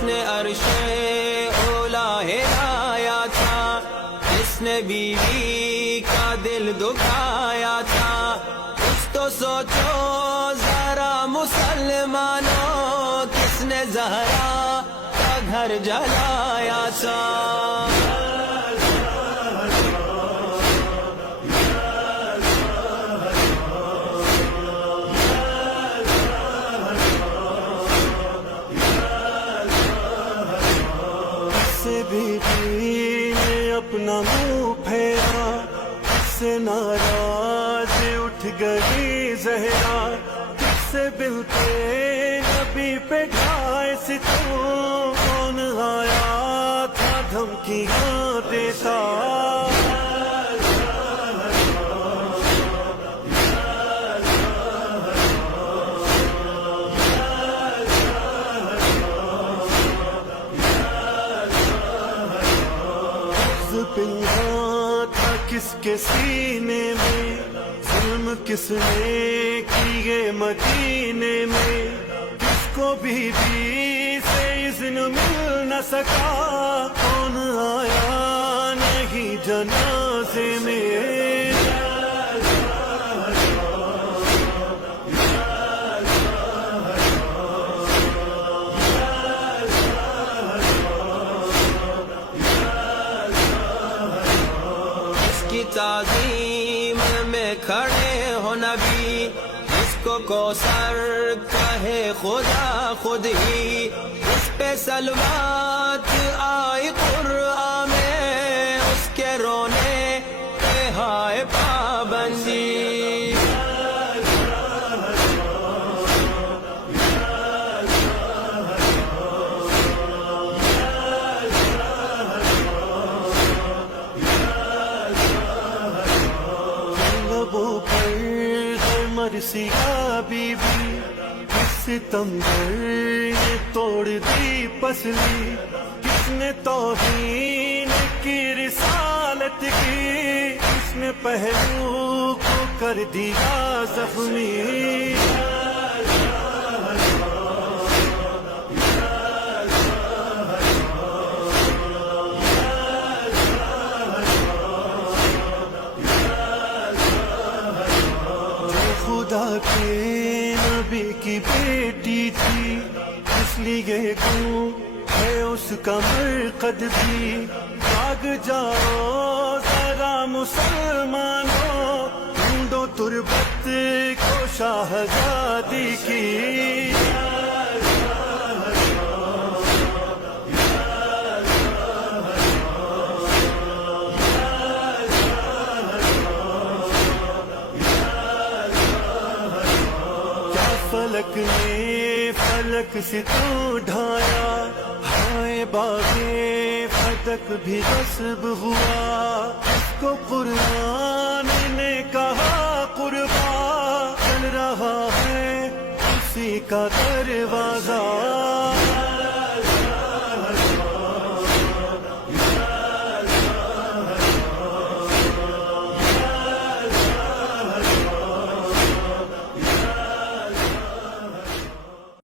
جس نے عرش اولا ہلایا تھا، جس نے بیوی کا دل دکھایا تھا، کچھ تو سوچو ذرا مسلمانوں، کس نے زہرا کا گھر جلایا تھا۔ بیوی نے اپنا منہ پھیرا، کس سے ناراض اٹھ گئی زہرا، کس سے بلتے نبی پہ ڈھائے ستم، کون آیا تھا دھمکیاں دیتا۔ پنہاں تھا کس کے سینے میں، ظلم کس نے کیے مدینے میں، کس کو بیوی سے اذن مل نہ سکا، کون آیا نہیں جنازے میں۔ کی تعظیم میں کھڑے ہو نبی، جس کو کوثر کہے خدا خود ہی، اس پہ صلوات آئی قرآن میں، اس کے رونے پہ ہائے پابندی۔ مرثیہ بی بی کس ستمگر نے توڑ دی پسلی، کس نے توہین کی رسالت کی، کس نے پہلو کو کر دیا زخمی۔ خدا کے نبی کی بیٹی تھی، اس لیے کیوں ہے اس کا مرقد بھی، جاگ جاؤ ذرا مسلمانوں، ڈھونڈو تربت کو شہزادی کی۔ فلک نے فلک سے تو ڈھایا، ہائے باغ فتق بھی غصب ہوا، اس کو قرآن